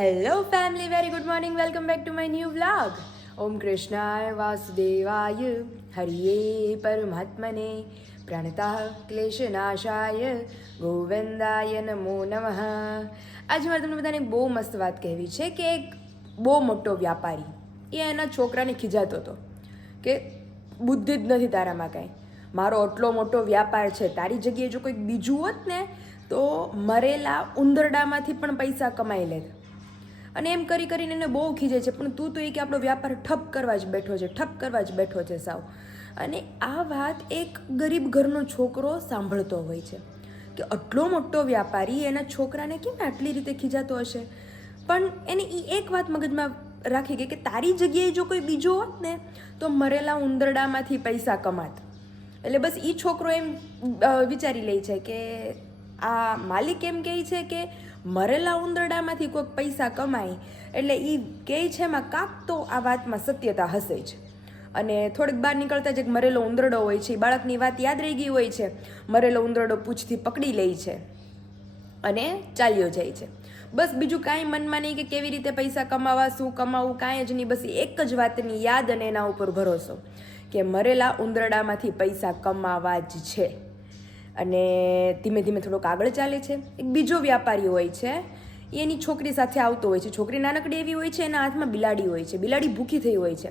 Hello family very good morning welcome back to my new vlog ઓમ કૃષ્ણાય વાસુદેવાય હરિયે પરમાત્મને પ્રણતા ક્લેશનાશાય ગોવિંદાય નમો નમઃ આજે મારે તમને બધાને બહુ મસ્ત વાત કહેવી છે કે એક બહુ મોટો વ્યાપારી. એ એના છોકરાને ખીજાતો હતો કે બુદ્ધિ જ નથી તારામાં કાંઈ. મારો આટલો મોટો વ્યાપાર છે, તારી જગ્યાએ જો કોઈક બીજું હોત ને, તો મરેલા ઉંદરડામાંથી પણ પૈસા કમાઈ લેત. અને એમ કરી કરીને એને બહુ ખીજે છે. પણ તું તો એ કે આપણો વ્યાપાર ઠપ કરવા જ બેઠો છે, ઠપ કરવા જ બેઠો છે સાવ. અને આ વાત એક ગરીબ ઘરનો છોકરો સાંભળતો હોય છે કે આટલો મોટો વ્યાપારી એના છોકરાને કેમ આટલી રીતે ખીજાતો હશે? પણ એને એ એક વાત મગજમાં રાખી ગઈ કે તારી જગ્યાએ જો કોઈ બીજો હોત ને, તો મરેલા ઉંદરડામાંથી પૈસા કમાત. એટલે બસ એ છોકરો એમ વિચારી લે છે કે આ માલિક એમ કહે છે કે મરેલા ઉંદરડામાંથી કોઈક પૈસા કમાય એટલે એ કહે છે એમાં કાંક તો આ વાતમાં સત્યતા હશે જ. અને થોડીક બહાર નીકળતા જ એક મરેલો ઉંદરડો હોય છે એ બાળકની વાત યાદ રહી ગઈ હોય છે, મરેલો ઉંદરડો પૂછથી પકડી લે છે અને ચાલ્યો જાય છે. બસ બીજું કાંઈ મનમાં નહીં કે કેવી રીતે પૈસા કમાવા, શું કમાવું, કાંઈ જ નહીં, બસ એક જ વાતની યાદ અને એના ઉપર ભરોસો કે મરેલા ઉંદરડામાંથી પૈસા કમાવા જ છે. અને ધીમે ધીમે થોડોક આગળ ચાલે છે. એક બીજો વ્યાપારી હોય છે, એની છોકરી સાથે આવતો હોય છે. છોકરી નાનકડી એવી હોય છે, એના હાથમાં બિલાડી હોય છે. બિલાડી ભૂખી થઈ હોય છે.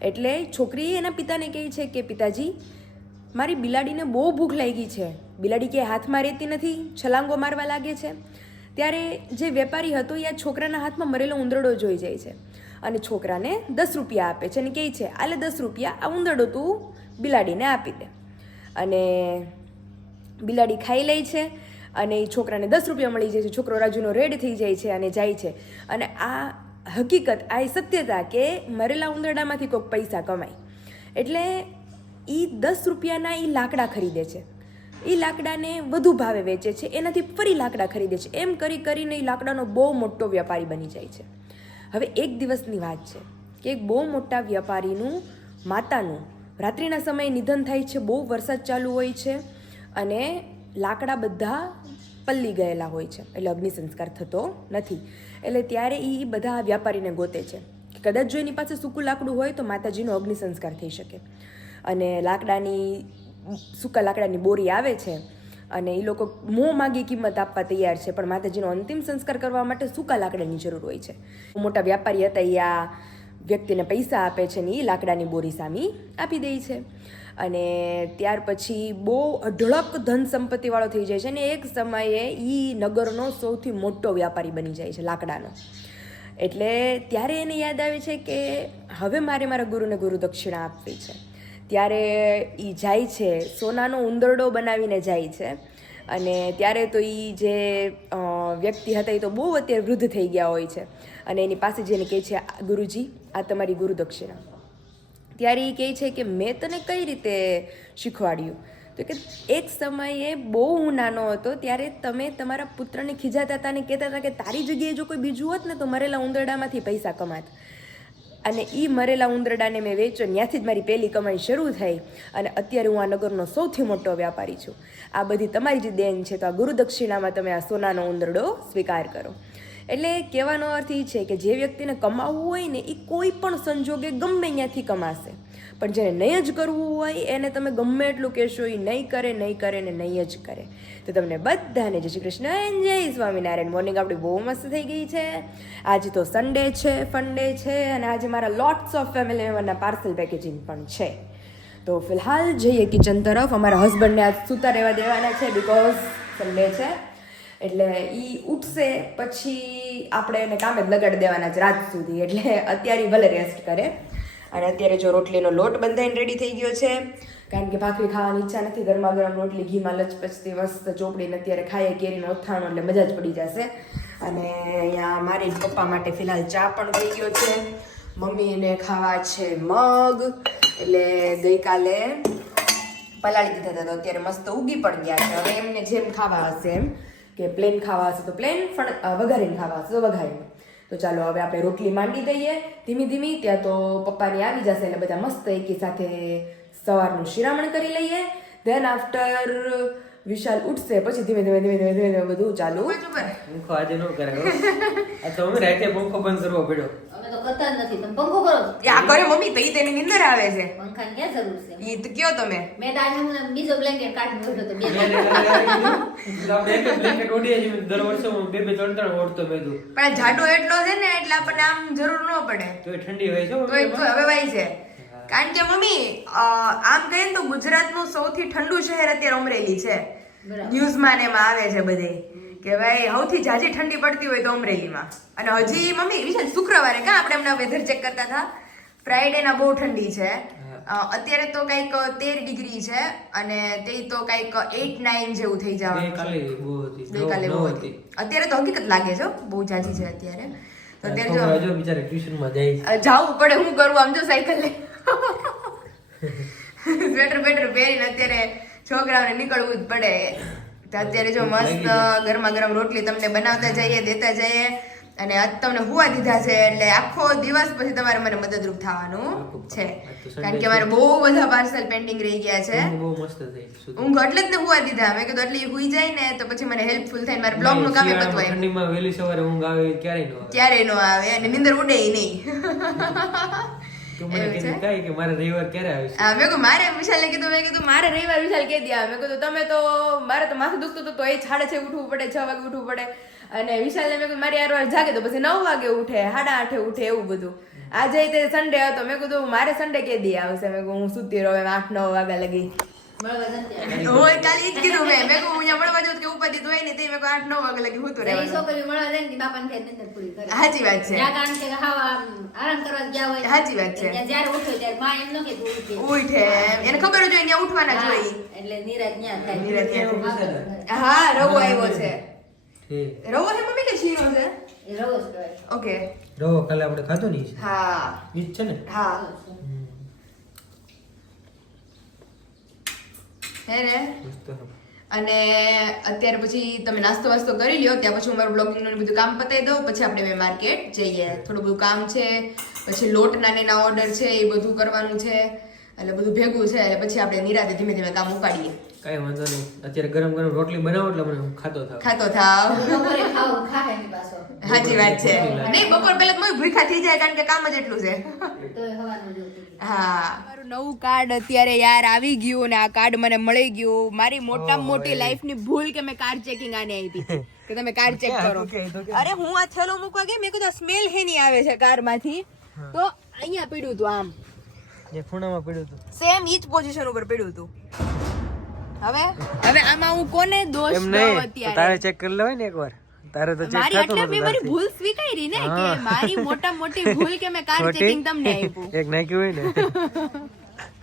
એટલે છોકરી એના પિતાને કહે છે કે, પિતાજી, મારી બિલાડીને બહુ ભૂખ લાગી છે. બિલાડી કે હાથમાં રહેતી નથી, છલાંગો મારવા લાગે છે. ત્યારે જે વેપારી હતો, એ આ છોકરાના હાથમાં મરેલો ઉંદરડો જોઈ જાય છે. અને છોકરાને દસ રૂપિયા આપે છે અને કહે છે, આલે દસ રૂપિયા, આ ઉંદરડો તું બિલાડીને આપી દે. અને બિલાડી ખાઈ લે છે અને એ છોકરાને દસ રૂપિયા મળી જાય છે. છોકરો રાજુનો રેડ થઈ જાય છે અને જાય છે. અને આ હકીકત, આ એ સત્યતા કે મરેલા ઉંદરડામાંથી કોઈક પૈસા કમાય. એટલે એ દસ રૂપિયાના એ લાકડા ખરીદે છે. એ લાકડાને વધુ ભાવે વેચે છે. એનાથી ફરી લાકડા ખરીદે છે. એમ કરી કરીને એ લાકડાનો બહુ મોટો વ્યાપારી બની જાય છે. હવે એક દિવસની વાત છે કે એક બહુ મોટા વ્યાપારીનું માતાનું રાત્રિના સમયે નિધન થાય છે. બહુ વરસાદ ચાલુ હોય છે. અને લાકડા બધા પલ્લી ગયેલા હોય છે. એટલે અગ્નિ સંસ્કાર થતો નથી. એટલે ત્યારે એ બધા વ્યાપારીને ગોતે છે કદાચ જો એની પાસે સૂકું લાકડું હોય તો માતાજીનો અગ્નિ સંસ્કાર થઈ શકે. અને લાકડાની, સૂકા લાકડાની બોરી આવે છે અને એ લોકો મોં માગી કિંમત આપવા તૈયાર છે. પણ માતાજીનો અંતિમ સંસ્કાર કરવા માટે સૂકા લાકડાની જરૂર હોય છે. મોટા વ્યાપારી હતા એ આ વ્યક્તિને પૈસા આપે છે ને એ લાકડાની બોરી સામી આપી દે છે. અને ત્યાર પછી બહુ અઢળક ધન સંપત્તિવાળો થઈ જાય છે અને એક સમયે એ નગરનો સૌથી મોટો વ્યાપારી બની જાય છે, લાકડાનો. એટલે ત્યારે એને યાદ આવે છે કે હવે મારે મારા ગુરુને ગુરુ દક્ષિણા આપવી છે. ત્યારે એ જાય છે, સોનાનો ઉંદરડો બનાવીને જાય છે. અને ત્યારે તો એ જે વ્યક્તિ હતા એ તો બહુ અત્યારે વૃદ્ધ થઈ ગયા હોય છે. અને એની પાસે જેને કહે છે ગુરુજી, આ તમારી ગુરુ દક્ષિણા. ત્યારે એ કહે છે કે મેં તને કઈ રીતે શીખવાડ્યું? તો કે એક સમયે બહુ હું નાનો હતો ત્યારે તમે તમારા પુત્રને ખીજાતા હતા અને કહેતા હતા કે તારી જગ્યાએ જો કોઈ બીજું હોત ને તો મરેલા ઉંદરડામાંથી પૈસા કમાત. અને એ મરેલા ઉંદરડાને મેં વેચો ત્યાંથી જ મારી પહેલી કમાઈ શરૂ થઈ. અને અત્યારે હું આ નગરનો સૌથી મોટો વ્યાપારી છું. આ બધી તમારી જ દેન છે તો આ ગુરુદક્ષિણામાં તમે આ સોનાનો ઉંદરડો સ્વીકાર કરો. એટલે કહેવાનો અર્થ એ છે કે જે વ્યક્તિને કમાવવું હોય ને એ કોઈ પણ સંજોગે ગમે ત્યાંથી કમાશે. પણ જેને નહીં જ કરવું હોય, એને તમે ગમે એટલું કહેશો એ નહીં કરે નહીં કરે ને નહીં જ કરે. તો તમને બધાને જય શ્રી કૃષ્ણ જય સ્વામિનારાયણ. મોર્નિંગ આપણી બહુ મસ્ત થઈ ગઈ છે. આજે તો સન્ડે છે ફંડે છે અને આજે મારા લોટ્સ ઓફ ફેમિલી મેમ્બરના પાર્સલ પેકેજિંગ પણ છે. તો ફિલહાલ જઈએ કિચન તરફ. અમારા હસબન્ડને આજ સૂતા રહેવા દેવાના છે બિકોઝ સન્ડે છે. એટલે એ ઉઠશે પછી આપણે એને કામે જ લગાડી દેવાના જ રાત સુધી. એટલે અત્યારે ભલે રેસ્ટ કરે. અને અત્યારે જો રોટલીનો લોટ બંધાઈને રેડી થઈ ગયો છે, કારણ કે ભાખરી ખાવાની ઈચ્છા નથી, ગરમા ગરમ રોટલી, ઘીમાં લચપચતી, મસ્ત ચોપડીને અત્યારે ખાઈએ, કેરીનો અથાણો એટલે મજા જ પડી જશે. અને અહીંયા મારી પપ્પા માટે ફિલહાલ ચા પણ થઈ ગયો છે. મમ્મીને ખાવા છે મગ. એટલે ગઈકાલે પલાળી દીધા હતા, તો અત્યારે મસ્ત ઉગી પણ ગયા છે. હવે એમને જેમ ખાવા હશે એમ. કે પ્લેન ખાવા હશે તો પ્લેન વઘારીને ખાવા હશે તો વઘારીને. તો ચાલો, હવે આપણે રોટલી માંડી દઈએ. ધીમી ધીમી ત્યાં તો પપ્પાની આવી જશે એટલે બધા મસ્ત એકી સાથે સવારનું શિરામણ કરી લઈએ. ધેન આફ્ટર વિશાલ ઉઠશે પછી ધીમે ધીમે ધીમે ધીમે ધીમે ધીમે બધું ચાલુ. પંખો આજે ન કરે આ તો અમે રાતે પંખો બંધ કરવો પડ્યો. અમે તો કરતા જ નથી તમે પંખો કરો. આ કરે મમ્મી તો ઈ તેની નીંદર આવે છે. પંખા ક્યાં જરૂર છે? ઈ તો કયો તમે? મેં તો આજે હું બીજો બ્લેન્કેટ કાઢી મોઢો તો બે આપણે એક જ. દર વર્ષે હું બે બે ત્રણ ત્રણ ઓઢતો મેં. પણ જાડો એટલો છે ને એટલે આપણને આમ જરૂર ન પડે. તો ઠંડી હોય છે તો હવે ભાઈ છે. કારણ કે મમ્મી આમ કહીએ ને તો ગુજરાતનું સૌથી ઠંડુ શહેર અત્યારે અમરેલી છે. ન્યૂઝમાં ને એમાં આવે છે બધે. કે ભાઈ સૌથી જાજી ઠંડી પડતી હોય તો અમરેલીમાં. અને હજી મમ્મી વિશાલ શુક્રવારે ક્યાં આપણે હમણાં વેધર ચેક કરતા હતા? ફ્રાઈડે ના બહુ ઠંડી છે. અત્યારે તો કંઈક તેર ડિગ્રી છે અને તે તો કંઈક એટ નાઇન જેવું થઈ જવાનું છે. ગઈકાલે બહુ હતી. અત્યારે તો હકીકત લાગે છે હો, બહુ જાજી છે અત્યારે. તો અત્યારે જો બિચારે ટ્યુશનમાં જાય જાવું પડે હું કરું આમ જો સાયકલ લે સ્વેટર બેટર પહેરીને અત્યારે છોકરાઓને નીકળવું જ પડે. તો અત્યારે જો મસ્ત ગરમા ગરમ રોટલી તમને બનાવતા જઈએ દેતા જઈએ. અને આજ તમને હુવા દીધા છે એટલે આખો દિવસ પછી તમારે મને મદદરૂપ થવાનું છે. કારણ કે મારે બહુ બધા પાર્સલ પેન્ડિંગ રહી ગયા છે. ઊંઘ એટલે જ ને હુવા દીધા. મેં કીધું એટલે હુઈ જાય ને તો પછી મને હેલ્પફુલ થાય મારે બ્લોગનું કામ પતવાય. ઠંડીમાં વહેલી સવારે ઊંઘ આવે ક્યારેય ન આવે. ક્યારે નો આવે અને નીંદર ઉડે નહીં. તું મને કીધું છે? કે મારે રવિવાર ક્યારે આવે હા મેં કહ્યું મારે વિશાલને કીધું મેં કીધું મારે રવિવાર વિશાલ કહી દે મેં કીધું તમે તો મારે તો માથું દુખતું હતું તો એ સાડા છે ઉઠવું પડે છ વાગે ઉઠવું પડે. અને વિશાલને મેં કીધું મારી યાર જાગે તો પછી નવ વાગે ઉઠે સાડા આઠે ઉઠે એવું બધું. આજે તે સન્ડે હતો. મેં કીધું મારે સન્ડે કે દી આવશે. મેં કહું હું સુતી રહું એમ આઠ નવ વાગ્યા લગી. હું કાલે જ કીધું મેં. મેં કહ્યું હું અહીંયા મળવા તો મેં આઠ નવ વાગે લગી હું તો છોકરીઓ મળવા જાય ને બાપાને કહે નિંદર પૂરી કરે. સાચી વાત છે. કારણ કે હાવ આરામ કરવા ગયા હોય સાચી વાત છે. ત્યાં જ્યારે ઉઠો ત્યારે માં એમ ન કે ઉઠે. ઉઠે એને ખબર જ હોય ત્યાં ઉઠવાના જ એટલે નીરજ ન્યા થાય. નીરજ ન્યા હા. રવો આવ્યો છે. રવો છે મમ્મી કે શીરો છે? રવો ઓકે. રવો કાલે આપણે ખાધો ને હા. ઈ છે ને? હા. હે રે. મસ્ત. અને અત્યારે પછી તમે નાસ્તો વાસ્તો કરી લ્યો ત્યાં પછી હું મારું બ્લોગિંગનું બધું કામ પતાવી દઉં પછી આપણે બે માર્કેટ જઈએ. થોડું બધું કામ છે પછી લોટના ને એના ઓર્ડર છે એ બધું કરવાનું છે એટલે બધું ભેગું છે એટલે પછી આપણે નિરાતે ધીમે ધીમે કામ ઉપાડીએ. કઈ વાંધો નહીં. અત્યારે ગરમ ગરમ રોટલી બનાવો એટલે મને ખાતો થાવ. ખાતો થાવ. ખાવ ખાય પાછો. સાચી વાત છે. નહીં બપોર પહેલા તો ભૂખા થઈ જાય કારણ કે કામ જ એટલું છે. તોય હવાનું જોતું હા. મારું નવું કાર્ડ અત્યારે યાર આવી ગયું ને આ કાર્ડ મને મળી ગયું. મારી મોટા મોટી લાઈફની ભૂલ કે મેં કાર ચેકિંગ આને આવી હતી કે તમે કાર ચેક કરો. અરે હું આ છેલો મૂકવા ગઈ મેં કીધું સ્મેલ હે નહીં આવે છે કારમાંથી તો અહીંયા પડ્યું હતું આમ. જે ખૂણામાં પડ્યું હતું સેમ ઈ જ પોઝિશન ઉપર પડ્યું હતું હવે? હવે આમાં હું કોને દોષ દઉં અત્યારે? તારે ચેક કરી લેવાય ને એકવાર. તારે તો ચેક મારી થતું નતું મારી તારથી. ભૂલ સ્વીકારી ને કે મારી મોટા મોટી ભૂલ કે મેં કાર ચેકિંગ તમને આપ્યું. એક નાખ્યું હોય ને.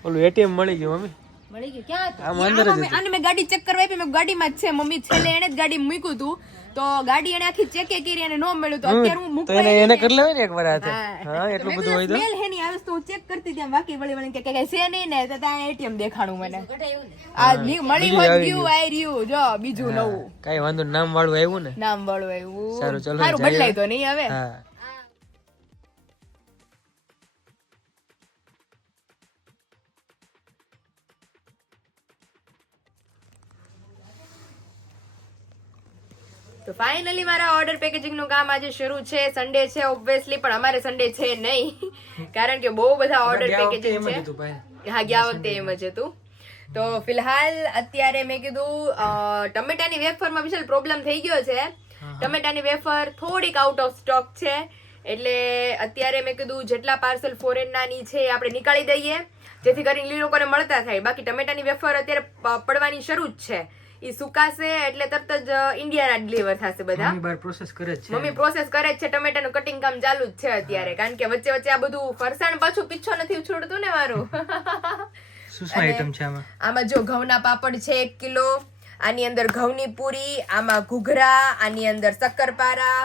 ઓલું એટીએમ મળી ગયું મમ્મી. મળી ગયું? ક્યાં? આમ અંદર જ મેં- મેં ગાડી ચેક કરવા આપી મેં ગાડીમાં જ છે મમ્મી છેલ્લે એને જ ગાડી મૂક્યું હતું. તો ગાડી એને આખી ચેકે કરી અને ન મળ્યું તો અત્યારે હું મૂકવા એને એને ને- કરી લેવાય ને એકવાર હાથે. હા. એટલું બધું હોય તો. smell હેની આવે તો હું ચેક કરતી ત્યાં બાકી વળી વળી કે કે છે નહીં ને તો ત્યાં એટીએમ દેખાણું મને. આ મળી હોય ગયું. આઈ રહ્યું જો બીજું નવું. કઈ વાંધો નહીં, નામ વાળું આવ્યું ને. નામ વાળું આવ્યું. સારું, ચલો, સારું બદલાય તો નહીં હવે. હા. તો ફાઇનલી મારા ઓર્ડર પેકેજિંગનું કામ આજે શરૂ છે. સન્ડે છે ઓબ્વિયસલી પણ અમારે સન્ડે છે નહીં. કારણ કે બહુ બધા ઓર્ડર પેકેજિંગ છે. હા ગયા વખતે એમ જ હતું. તો ફિલહાલ અત્યારે મેં કીધું ટમેટાની વેફરમાં વિશાલ પ્રોબ્લેમ થઈ ગયો છે. ટમેટાની વેફર થોડીક આઉટ ઓફ સ્ટોક છે. એટલે અત્યારે મેં કીધું જેટલા પાર્સલ ફોરેનનાની છે આપણે નીકાળી દઈએ. જેથી કરીને લોકોને મળતા થાય. બાકી ટમેટાની વેફર અત્યારે પડવાની શરૂ જ છે. એ સુકાશે એટલે તરત જ ઇન્ડિયાના ડિલિવર થશે બધા. મમ્મી બાર પ્રોસેસ કરે છે. મમ્મી પ્રોસેસ કરે છે. ટમેટાનું કટિંગ કામ ચાલુ જ છે અત્યારે. કારણ કે વચ્ચે વચ્ચે આ બધું ફરસાણ પાછું પીછો નથી છોડતું ને મારું. શું આઈટમ છે આમાં? આમાં જો ઘઉંના પાપડ છે એક કિલો આની અંદર ઘઉંની પૂરી આમાં ઘૂઘરા આની અંદર શક્કરપારા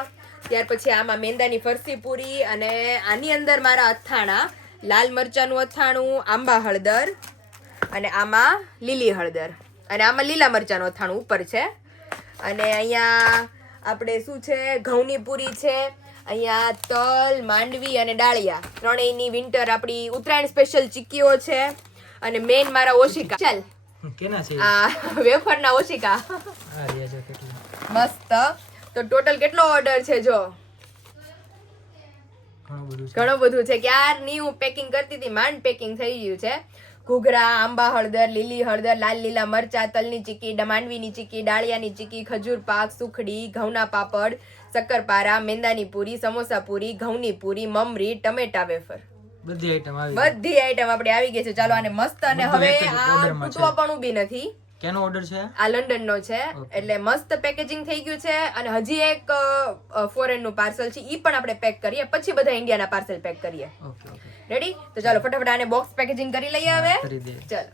ત્યાર પછી આમાં મેંદાની ફરસી પૂરી અને આની અંદર મારા અથાણા લાલ મરચાનું અથાણું આંબા હળદર અને આમાં લીલી હળદર. અને આમાં લીલા મરચાંનું અથાણું ઉપર છે. અને અહીંયા આપણે શું છે? ઘઉંની પૂરી છે. અહીંયા તલ માંડવી અને ડાળિયા. ત્રણેયની વિન્ટર આપણી ઉત્તરાયણ સ્પેશિયલ ચીક્કીઓ છે. અને મેન મારા ઓશિકા. ચાલ. કેના છે? આ વેફરના ઓશિકા. મસ્ત. તો ટોટલ કેટલો ઓર્ડર છે જો? ઘણું બધું છે. ઘણું બધું છે. ક્યારની હું પેકિંગ કરતી હતી માંડ પેકિંગ થઈ ગયું છે. ઘૂઘરા આંબા હળદર લીલી હળદર લાલ લીલા મરચા તલની ચીકી ડમાંડવીની માંડવીની ચીકી ડાળિયાની ચીકી ખજૂર પાક સુખડી ઘઉંના પાપડ શક્કરપારા મેંદાની પૂરી સમોસા પૂરી ઘઉંની પૂરી મમરી ટમેટા વેફર. બધી આઈટમ આવી બધી આઈટમ આપણે આવી ગઈ છે. ચાલો આને મસ્ત અને હવે આ પૂછવા તૂટવા પણ ઊભી નથી. કેનો ઓર્ડર છે? આ? આ લંડન નો છે એટલે મસ્ત પેકેજિંગ થઈ ગયું છે અને હજી એક ફોરેનનું પાર્સલ છે. ઈ પણ આપણે પેક કરીએ. પછી બધા ઇન્ડિયાના પાર્સલ પેક કરીએ. ઓકે ઓકે રેડી તો ચાલો ફટાફટ આને બોક્સ પેકેજિંગ કરી લઈએ હવે. ચાલો.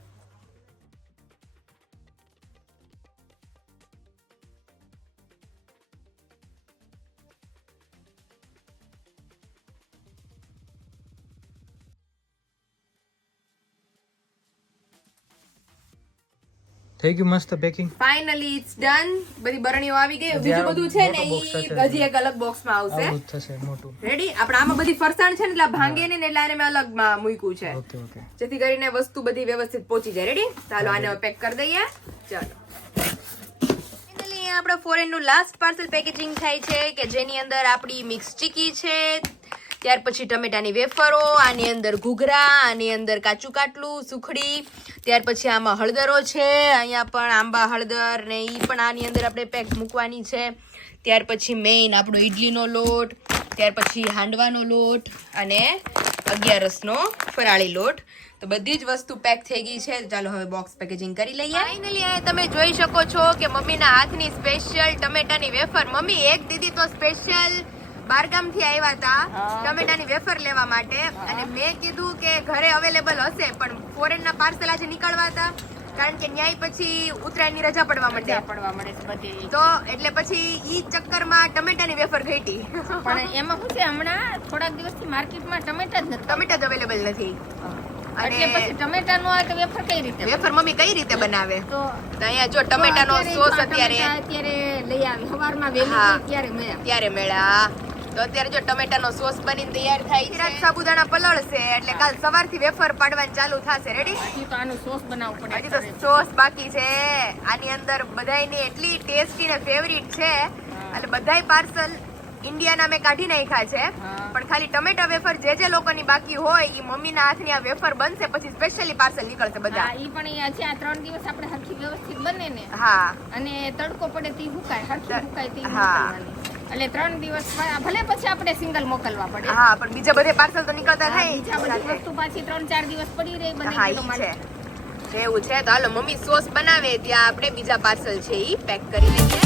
થઈ ગયું મસ્ત પેકિંગ ફાઇનલી ઇટ્સ ડન બધી બરણીઓ આવી ગઈ. બીજું બધું છે ને ઈ હજી એક અલગ બોક્સમાં આવશે. આવું થશે મોટું. રેડી આપણે આમાં બધી ફરસાણ છે ને એટલે ભાંગે ને એટલે આને મેં અલગમાં મૂક્યું છે. ઓકે ઓકે જેથી કરીને વસ્તુ બધી વ્યવસ્થિત પહોંચી જાય. રેડી ચાલો આને પેક કરી દઈએ. ચાલો. આપણો ફોરેનનું લાસ્ટ પાર્સલ પેકેજિંગ થાય છે કે જેની અંદર આપણી મિક્સ ચીકી છે. ત્યાર પછી ટમેટાની વેફરો આની અંદર ઘૂઘરા આની અંદર કાચું કાટલું સુખડી ત્યાર પછી આમાં હળદરો છે, અહીંયા પણ આંબા, હળદર ને એ પણ આની અંદર આપણે પેક મૂકવાની છે. ત્યાર પછી મેઇન આપણો ઈડલીનો લોટ, ત્યાર પછી હાંડવાનો લોટ અને અગિયારસનો ફરાળી લોટ. તો બધી જ વસ્તુ પેક થઈ ગઈ છે. ચાલો હવે બોક્સ પેકેજિંગ કરી લઈએ. ફાઇનલી અહીંયા તમે જોઈ શકો છો કે મમ્મીના હાથની સ્પેશિયલ ટમેટાની વેફર. મમ્મી, એક દીદી તો સ્પેશિયલ બારગામથી આવ્યા હતા ટમેટાની વેફર લેવા માટે અને મેં કીધું કે ઘરે અવેલેબલ હશે પણ ફોરેનના પાર્સલ આજે નીકળવા હતા. કારણ કે ન્યાય પછી ઉત્તરાયણની રજા પડવા માંડે. પડવા છે બધી. તો એટલે પછી ઈ ચક્કરમાં ટમેટાની વેફર ઘટી પણ એમાં શું છે હમણાં થોડાક દિવસથી માર્કેટમાં ટમેટા જ નથી. ટમેટા જ અવેલેબલ નથી. પછી ટમેટા નો વેફર કઈ રીતે વેફર મમ્મી કઈ રીતે બનાવે? તો અહીંયા જો ટમેટા નો સોસ અત્યારે અત્યારે અત્યારે લઈ આવી. સવારમાં વેલી ત્યારે મેળા ત્યારે મેળા. તો અત્યારે જો ટમેટાનો સોસ બનીને તૈયાર થાય છે. સાબુદાણા પલળશે એટલે કાલ સવારથી વેફર પાડવાનું ચાલુ થશે. રેડી હજી તો આનો સોસ બનાવવું હજી તો સોસ બાકી છે. આની અંદર બધાયની એટલી ટેસ્ટી ને ફેવરિટ છે. એટલે બધાય પાર્સલ ઇન્ડિયાના મેં કાઢી નાખ્યા છે. પણ ખાલી ટમેટા વેફર જે જે લોકોની બાકી હોય એ મમ્મીના હાથની આ વેફર બનશે પછી સ્પેશિયલી પાર્સલ નીકળશે બધા. એ ઈ પણ ઈ છે. આ ત્રણ દિવસ આપણે હરખી વ્યવસ્થિત બને ને. હા. અને તડકો પડે તે હુકાય હરખી હુકાય તે હા. એટલે ત્રણ દિવસ ભલે પછી આપણે સિંગલ મોકલવા પડે. હા પણ બીજા બધે પાર્સલ તો નીકળતા થાય. બીજા બધી વસ્તુ પાછી ત્રણ ચાર દિવસ પડી રહી બને કિલો માટે. છે. એવું છે. તો હાલો મમ્મી સોસ બનાવે. ત્યાં આપણે બીજા પાર્સલ છે એ પેક કરી લઈએ.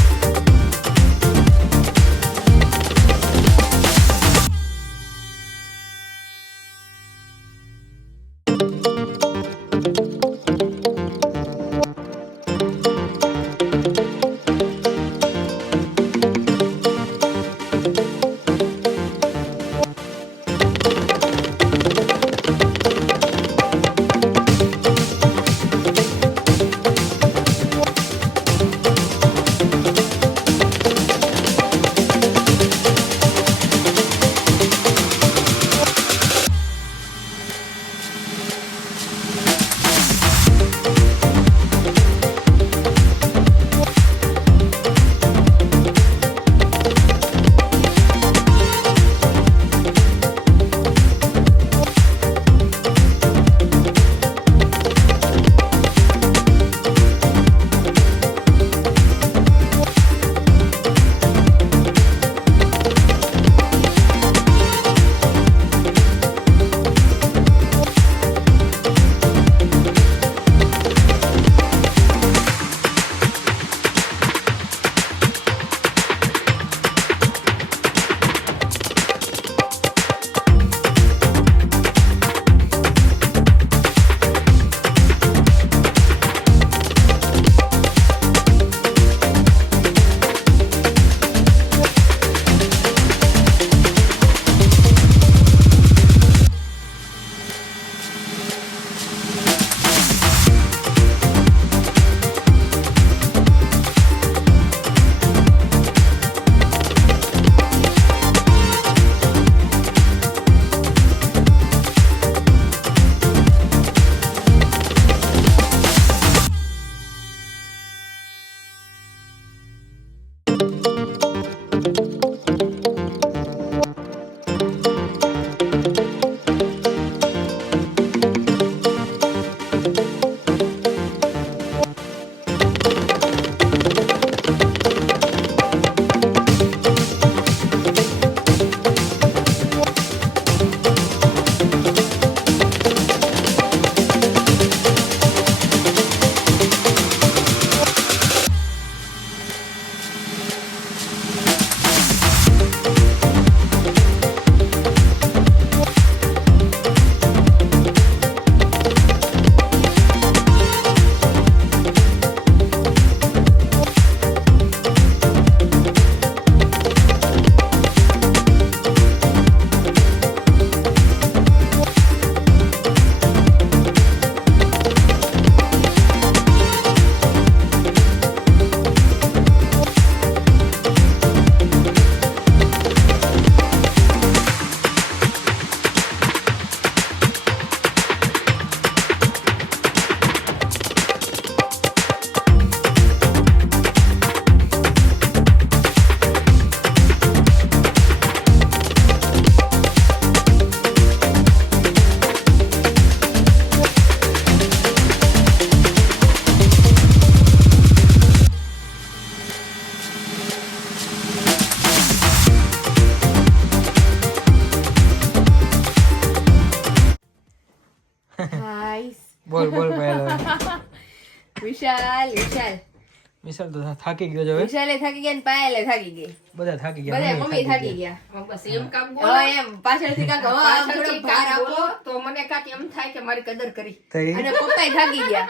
થાકી ગયો છે હવે? વિશાલે થાકી ગયા ને પાયલે થાકી ગઈ. બધા થાકી ગયા બધા મમ્મી થાકી ગયા. બસ એમ કામ બોલો. એમ. પાછળથી કાક હવે થોડો ભાર આપો. તો મને કાક એમ થાય કે મારી કદર કરી. અને પપ્પાએ થાકી ગયા.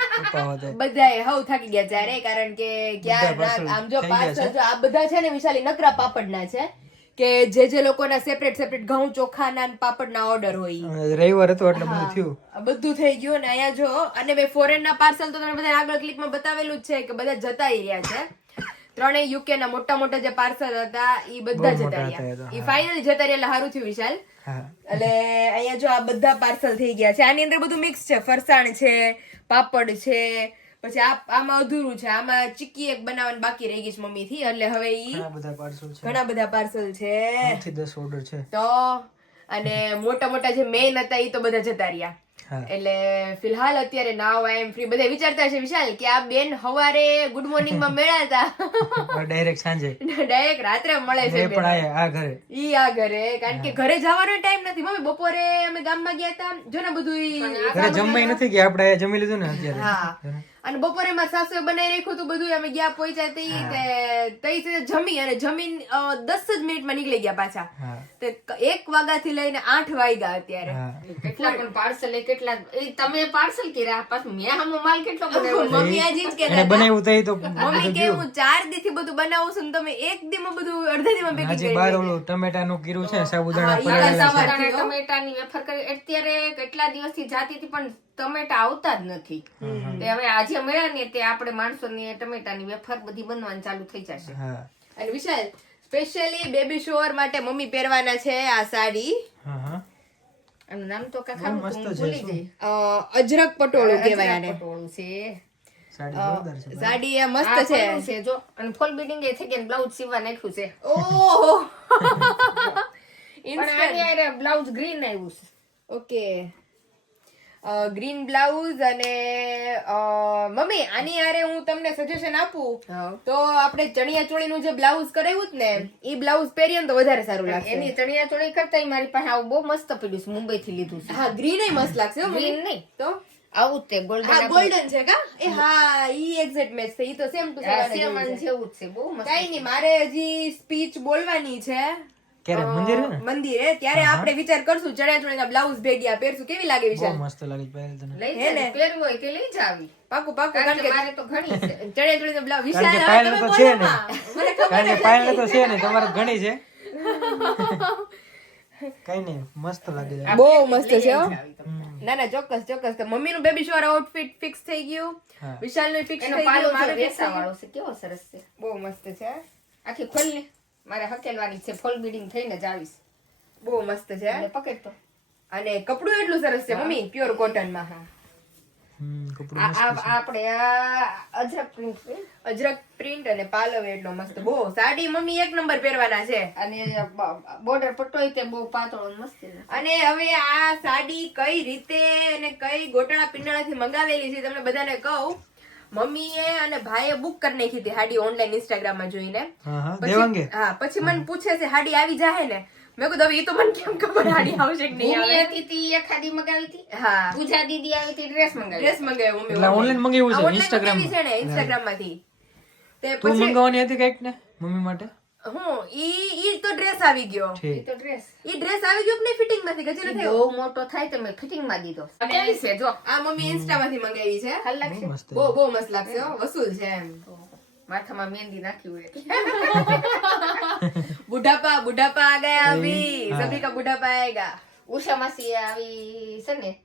બધાએ હવ થાકી ગયા ત્યારે કારણ કે ક્યાં આમ જો પાછળ છે. જો આ બધા છે ને વિશાલી નકરા પાપડના છે કે જે જે લોકોના સેપરેટ સેપરેટ ઘઉં ચોખાના ને પાપડના ઓર્ડર હોય. રવિવાર હતો એટલે બધું થયું. બધું થઈ ગયું ને અહીંયા જો અને મેં ફોરેન ના પાર્સલ તો તમે બધા આગળ ક્લિપમાં બતાવેલું જ છે કે બધા જતા રહ્યા છે. ત્રણેય યુકે ના મોટા મોટા જે પાર્સલ હતા એ બધા જતા રહ્યા. એ ફાઇનલી જતા રહ્યા એટલે સારું થયું વિશાલ. એટલે અહીંયા જો આ બધા પાર્સલ થઈ ગયા છે. આની અંદર બધું મિક્સ છે. ફરસાણ છે પાપડ છે પછી આ આમાં અધૂરું છે. આમાં ચીક્કી એક બનાવવાની બાકી રહી ગઈ છે મમ્મી થી એટલે હવે ઈ ઘણા બધા પાર્સલ છે. ઘણા બધા પાર્સલ છે. દસ ઓર્ડર છે. તો અને મોટા મોટા જે મેઇન હતા એ તો બધા જતા રહ્યા. એટલે ફિલહાલ અત્યારે નાવ આઈ એમ ફ્રી બધા વિચારતા છે વિશાલ કે આ બેન હવારે ગુડ મોર્નિંગમાં મળ્યા હતા. ડાયરેક્ટ સાંજે. ડાયરેક્ટ રાત્રે મળે એ છે પણ આ ઘરે. ઈ આ ઘરે. કારણ કે ઘરે જવાનો ટાઈમ નથી. મમ્મી બપોરે અમે ગામમાં ગયા હતા. જો ને બધું ઈ ઘરે જમવાય નથી કે આપણે જમી લીધું ને અત્યારે. હા. અને બપોરે માં સાસુએ બનાવી રાખ્યું હતું બધું અમે ગયા પહોંચ્યા તઈ તે તઈ છે જમી અને જમીન દસ જ મિનિટમાં નીકળી ગયા પાછા. તે એક વાગ્યા થી લઈને આઠ વાગ્યા અત્યારે. કેટલા પણ પાર્સલ એ કેટલા તમે પાર્સલ કર્યા પાછું મેં હમો માલ કેટલો બનાવ્યો? મમ્મી આજી જ કહેતા બનાવ્યું તો તો મમ્મી કે હું ચાર દી થી બધું બનાવું છું ને તમે એક દી માં બધું અડધા દી માં પેકિંગ કરી બાર ઓલું ટમેટા નું કીરું છે. સાબુદાણા સાબુદાણા ટમેટાની વેફર કરી અત્યારે કેટલા દિવસથી જાતી હતી પણ ટમેટા આવતા જ નથી. તે હવે આજે મળ્યા ને તે આપણે માણસોની ટમેટાની વેફર બધી બનવાની ચાલુ થઈ જશે. અને વિશાલ સ્પેશિયલી બેબી શોર માટે મમ્મી પહેરવાના છે આ સાડી. હા હા. આનું નામ તો મસ્ત ભૂલી જઈ અજરક પટોળું કહેવાય આને. પટોળું છે. સાડી આ મસ્ત છે. જો. અને ફોલ બિલ્ડિંગ એ થઈ ગયા બ્લાઉઝ સીવવા નાખ્યું છે. ઓહો. આની બ્લાઉઝ ગ્રીન આવ્યું છે. ઓકે ગ્રીન બ્લાઉઝ અને મમ્મી આની આરે હું તમને સજેશન આપું. તો આપણે ચણિયા ચોળીનું જે બ્લાઉઝ કરાવ્યું જ ને એ બ્લાઉઝ પહેરીએ તો વધારે સારું લાગે એની ચણિયા ચોળી કરતા મારી પાસે આવું બહુ મસ્ત પડ્યું છે મુંબઈ થી લીધું છે. હા ગ્રીન મસ્ત લાગશે ગ્રીન નહીં. તો? આવું જ તે ગોલ્ડન હા ગોલ્ડન છે કા? એ હા ઈ એક્ઝેક્ટ મેચ છે ઈ તો સેમ ટુ સેમ જેવું જ છે બહુ મસ્ત કાઈ નહીં મારે હજી સ્પીચ બોલવાની છે. ક્યારે મંદિર? મંદિરે. ત્યારે આપણે વિચાર કરશું ચણિયા ચોળીના બ્લાઉઝ ભેગ્યા પહેરશું. કેવી લાગે બહુ વિશાલ? મસ્ત લાગે છે પહેરેલ તને. લઈ ને? જા પહેરવું હોય તે લઈ જાવી પાકું પાકું કારણ કે મારે તો ઘણી છે. ચણિયા ચોળીનો બ્લાઉઝ વિશાલ કારણ કે પાયલ તો છે ને. મને ખબર કારણ કે પાયલ તો છે ને તમારે ઘણી છે. કઈ નહીં મસ્ત લાગે. છે બહુ મસ્ત છે ના ના ચોક્કસ ચોક્કસ. તો મમ્મીનું બેબી શોર આઉટફિટ ફિક્સ થઈ ગયું. વિશાલનું ફિક્સ એનો થઈ પાલો ગયું મારો મારું રેસા વાળો છે કેવો સરસ છે. બહુ મસ્ત છે આખી ખોલ ને મારે હકેલવાની છે ફોલ બિડિંગ થઈને જ આવીશ. બહુ મસ્ત છે એટલે પકડ અને કપડું એટલું સરસ છે મમ્મી? પ્યોર કોટનમાં હા. આપણે અજરક પ્રિન્ટ અજરક પ્રિન્ટ અને પાલવ એટલો મસ્ત. બહુ સાડી મમ્મી એક નંબર પહેરવાના છે. અને બોર્ડર પટ્ટો તે બહુ પાતળો મસ્ત અને હવે આ સાડી કઈ રીતે અને કઈ ગોટાળા પિંડાળાથી મંગાવેલી છે તમને બધાને કહું. મમ્મીએ અને ભાઈએ બુક કરી નાખી હતી હાડી ઓનલાઈન ઇન્સ્ટાગ્રામમાં જોઈને. હા હા પછી- હા પછી મને પૂછે છે હાડી આવી જાહે ને? મેં કીધું એ તો મને કેમ ખબર હાડી આવશે કે નહીં આવે? હતી તી એક ખાદી મંગાવી હતી. હા. પૂજા દીદી આવી હતી ડ્રેસ મંગાવી ડ્રેસ મંગાવ્યો મમ્મી એટલે online મંગાવ્યું છે, મંગાવી છે ને ઇન્સ્ટાગ્રામમાંથી. તે તું પછી મંગાવવાની હતી કંઈક ને મમ્મી માટે? હું ઈ ઈ તો ડ્રેસ આવી ગયો. ઈ તો ડ્રેસ ઈ ડ્રેસ આવી ગયો કે ફિટિંગમાંથી? ગજે થયો. બહુ મોટો થાય તો મે ફિટિંગમાં દીધો. કેવી છે? જો આ મમ્મી ઇન્સ્ટા માંથી મંગાવી છે. હાલ લાગશે. બહુ બહુ મસ્ત લાગશે હો. વસૂલ છે એમ. માથામાં મહેંદી નાખી હોય બુઢાપા બુઢાપા આ ગયા અભી. સભી કા બુઢાપા આયેગા ઉષા માસી આવી છે ને?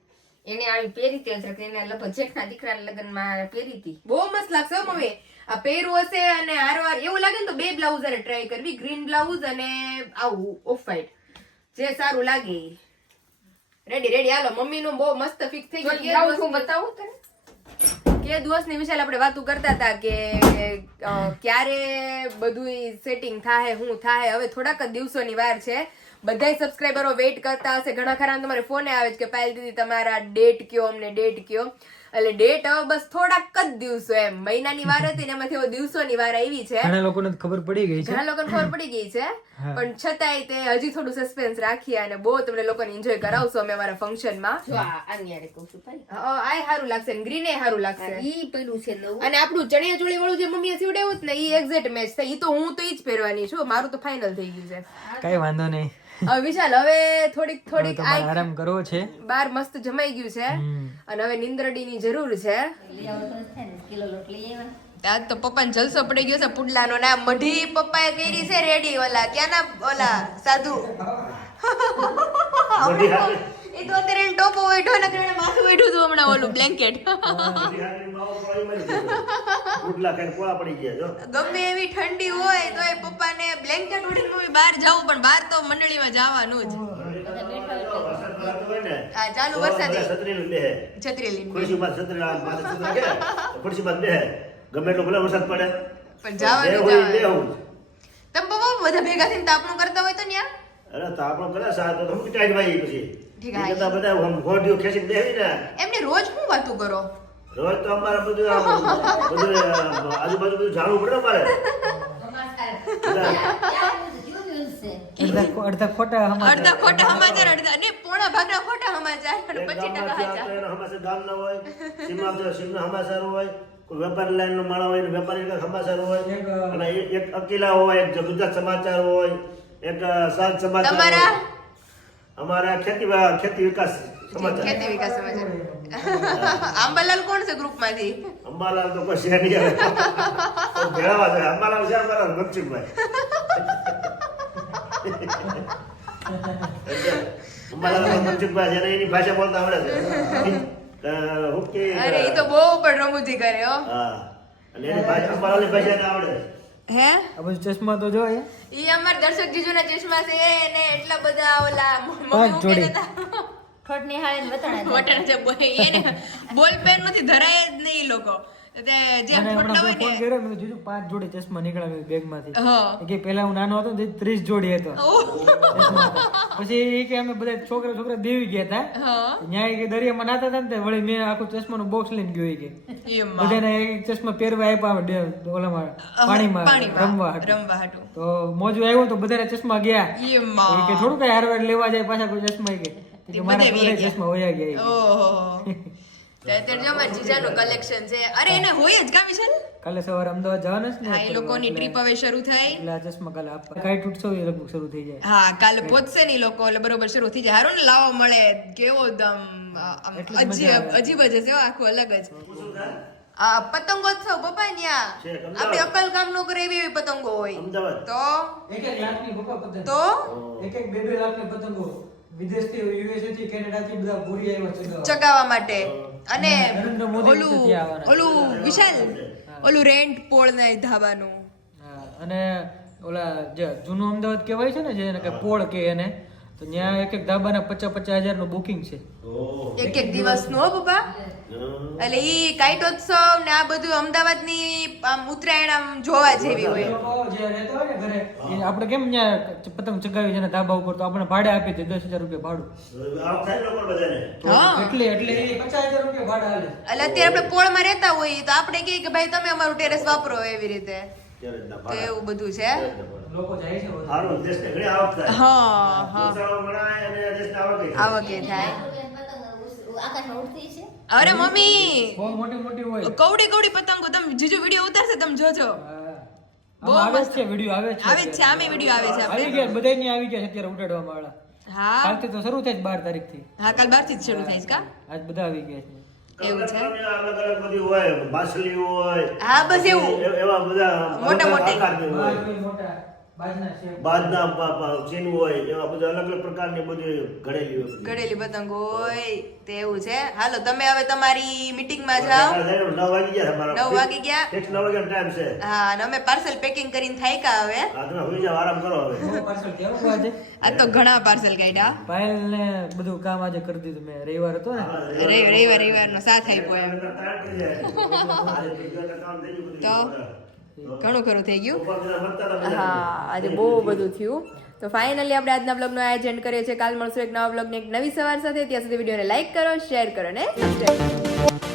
એને આવી પહેરી હતી અજરક એના લગભગ જેઠના દીકરાના લગ્નમાં પહેરી હતી. બહુ મસ્ત લાગશે મમ્મી. આ પહેરવું હશે અને હારવાર એવું લાગે ને તો બે બ્લાઉઝ અને ટ્રાય કરવી. ગ્રીન બ્લાઉઝ અને આવું ઓફ વ્હાઈટ જે સારું લાગે. રેડી રેડી હાલો મમ્મી નું બહુ મસ્ત ફિક્સ થઈ ગયું. હું બતાવું તને? કે દિવસની વિશાલ આપણે વાતો કરતા હતા કે ક્યારે બધું સેટિંગ થાય હું થાય હવે થોડાક જ દિવસોની વાર છે. બધાય સબસ્ક્રાઈબરો વેઇટ કરતા હશે. ઘણા ખરા તમારે ફોને આવે છે કે પાયલ દીદી તમારા ડેટ કયો? અમને ડેટ કયો? એટલે ડેટ હવે બસ થોડાક જ દિવસો એમ. મહિનાની વાર હતી ને એમાંથી દિવસોની વાર આવી છે. ઘણા લોકોને ખબર પડી ગઈ છે. ઘણા લોકોને ખબર પડી ગઈ છે. પણ છતાંય તે હજી થોડું સસ્પેન્સ રાખીએ અને બહુ તમને લોકોને એન્જોય કરાવશો અમે અમારા ફંક્શનમાં જો આ આની હારે કહું છું ભાઈ આ સારું લાગશે ગ્રીન એ સારું લાગશે. ઈ પેલું છે નવું. અને આપણું ચણિયા ચોળી વાળું જે મમ્મીએ સીવડાવ્યું હતું ને એ એક્ઝેક્ટ મેચ થાય. ઈ તો હું તો ઈ જ પહેરવાની છું. મારું તો ફાઇનલ થઈ ગયું છે. કઈ વાંધો નહીં. હવે વિશાલ હવે થોડીક થોડીક આરામ કરવો છે. બાર મસ્ત જમાઈ ગયું છે. અને હવે નિંદ્રડીની જરૂર છે. આજ તો પપ્પાને જલસો પડી ગયો છે પુડલાનો ના મઢી પપ્પાએ કરી છે રેડી ઓલા ક્યાં ના ઓલા સાધુ? એ તો અત્યારે ટોપો વેઠો ને માથું વેઠું હતું હમણાં ઓલું બ્લેન્કેટ ઉડલા ખાઈને પોળા પડી ગયા જો. ગમે એવી ઠંડી હોય તો એ પપ્પાને બ્લેન્કેટ ઓઢીને બી બહાર જવું પણ બહાર તો મંડળીમાં જવાનું જ. આ ચાલુ વરસાદ. છત્રી લે છત્રી લઈને ખુરશીમાં છત્રી માથે છત્રી માં લે ગમે એટલો ભલે વરસાદ પડે. પણ જવાનું જવાનું. તમે પપ્પા બધા ભેગા થઈને તાપણું કરતા હોય તો ન્યા? અરે તાપણો કરે સાહેબ તો હું ટાઈટ ભાઈ પછી. ઠીક, બધા ને. એમને રોજ શું વાતું કરો? રોજ તો અમારે બધું આમ બધું આજુબાજુ બધું જાણવું પડે અમારે અડધા ખોટા સમાચાર. અડધા ખોટા સમાચાર અડધા ને પોણા ભાગના ખોટા સમાચાર અને એક ટકા સાચા ગામના હોય સીમમાં તો સીમના હમાસર હોય કોઈ વેપારી લાઈનનો માણસ હોય ને વેપારી હમાસર હોય અને એક- અકેલા હોય એક ગુજરાત સમાચાર હોય એક સાંજ સમાચાર હોય. અમારા ખેતી ખેતી વિકાસ સમાચાર ખેતી વિકાસ સમાચાર? આંબાલાલ કોણ છે ગ્રુપમાંથી અંબાલાલ તો કોઈ છે નહીં હવે. ભેળાવા છે અંબાલાલ છે અંબાલાલ. તો છે એની ભાષા બોલતા આવડે છે. અ, હું કે અરે એ તો બહુ પણ રમૂજી કરે હો. હા. અને એની ભાષા અંબાલાલની ભાષા એને આવડે હે? આ ચશ્મા તો જો અહીંયા. ઈ અમાર દર્શક જીજુના ચશ્મા છે એને એટલા બધા ઓલા જોડી. કહેતા હતા. ને વટાણા વટાણા છે એને બોલ પેન નથી ધરાય જ નહીં લોકો. તે જે ફોટો હોય ને કર્યો મેં કીધું, પાંચ જોડી ચશ્મા નીકળ્યા મેં બેગમાંથી. હા. કે પેલા હું નાનો હતો ને તે ત્રીસ જોડી હતો. પછી કે અમે બધા છોકરા છોકરા દેવી ગયા હતા હા. કે દરિયામાં નાતા હતા ને વળી મેં આખું ચશ્માનું બોક્સ લઈને ગયો કે. બધાને એક ચશ્મા પહેરવા આપ્યા ઓલામાં પાણીમાં રમવા રમવા તો મોજું આવ્યું તો બધાને ચશ્મા ગયા. કે થોડું કઈ હારવાર લેવા જાય પાછા કોઈ ચશ્મા કે. એ મારા બધે ચશ્મા વયા ગયા ઓહો અત્યારે જો અમારા જીજાનું કલેક્શન છે અરે એને હોય જ કામ છે કાલે સવારે અમદાવાદ જવાના છે ને હા એ લોકોની ટ્રીપ હવે શરૂ થાય એટલે ચશ્મા કાલે આપવા કાંઈ તૂટશો એ લગભગ શરૂ થઈ જાય હા કાલે પહોંચશે ને લોકો એટલે બરોબર શરૂ થઈ જાય હારું ને લાવો મળે કેવો દમ અજીબ અજીબ જ છે હો, આખું અલગ જ આ પતંગોત્સવ પપ્પા ન્યા આપણે અકલ કામ નો કરે એવી એવી પતંગો હોય તો એક એક લાખની પપ્પા તો એક એક બે બે લાખની પતંગો વિદેશથી યુએસએથી કેનેડાથી બધા ભૂરી આવ્યા છે ચગાવવા માટે. અને ઓલું. ઓલું વિશાલ ઓલું રેન્ટ પોળ ને ધાબાનું અને ઓલા જે જૂનું અમદાવાદ કહેવાય છે ને જે એને કે પોળ કે એને તો ત્યાં એક એક ધાબાના પચાસ પચાસ હજારનું બુકિંગ છે એક એક દિવસનું હો પપ્પા? એટલે ઈ કાઈટોત્સવ ને આ બધું અમદાવાદની આમ ઉત્તરાયણ આમ જોવા જેવી હોય. હોય ને આપણે કેમ ત્યાં પતંગ ચગાવી છે ને ધાબા ઉપર તો આપણે ભાડે આપી દે દસ હજાર રૂપિયા ભાડું. એટલે એટલે પચાસ હજાર રૂપિયા ભાડા એટલે અત્યારે આપણે પોળમાં રહેતા હોઈએ તો આપણે કહીએ કે ભાઈ તમે અમારું ટેરેસ વાપરો એવી રીતે. ના એવું બધું છે. લોકો જાય છે. સારું દેશને ઘણી આવક થાય. હા હા. મળાય અને દેશને આવક. આવકે થાય. અરે મમ્મી! બહુ મોટી મોટી હોય. કવડી કવડી પતંગો તમે જીજુ વીડિયો ઉતારશે તમે જોજો. બહુ મસ્ત. છે વીડિયો આવે છે આવે જ છે આમે વીડિયો આવે છે આવી ગયા બધા ની આવી ગયા છે અત્યારે ઉડાડવામાં વાળા. હા. કાલથી તો શરૂ થાય બાર તારીખથી હા કાલ 12 થી જ શરૂ થાય છે કા? આજ બધા આવી ગયા છે. એવું છે? અલગ અલગ બધી હોય બાસલી હોય હા બસ એવું. એવા બધા મોટા મોટી. બાજના ચીન હોય એવા બધા અલગ અલગ પ્રકારની બધી ઘડેલી હોય ઘડેલી પતંગ હોય તે એવું છે. હાલો તમે હવે તમારી મીટિંગમાં જાઓ. નવ વાગી ગયા તમારા નવ વાગી ગયા? એક નવ વાગ્યા ટાઈમ છે. હા અને અમે પાર્સલ પેકિંગ કરીને થાયકા હવે. આ તમે હોઈ જાઓ આરામ કરો હવે. પાર્સલ કેવું આજે? આ તો ઘણા પાર્સલ કાઢ્યા. પાયલ ને બધું કામ આજે કરી દીધું મેં. રવિવાર હતો ને? રવિ- રવિવાર રવિવાર નો સાથ આપ્યો એમ. તો? ઘણું ખરું થઈ ગયું. હા આજે બહુ બધું થયું. તો ફાઇનલી આપણે આજના બ્લોગનો આયોજન કરીએ છીએ. કાલ મળશું એક નવા બ્લોગની એક નવી સવાર સાથે. ત્યાં સુધી વિડીયોને લાઇક કરો શેર કરો ને સબસ્ક્રાઈબ કરો.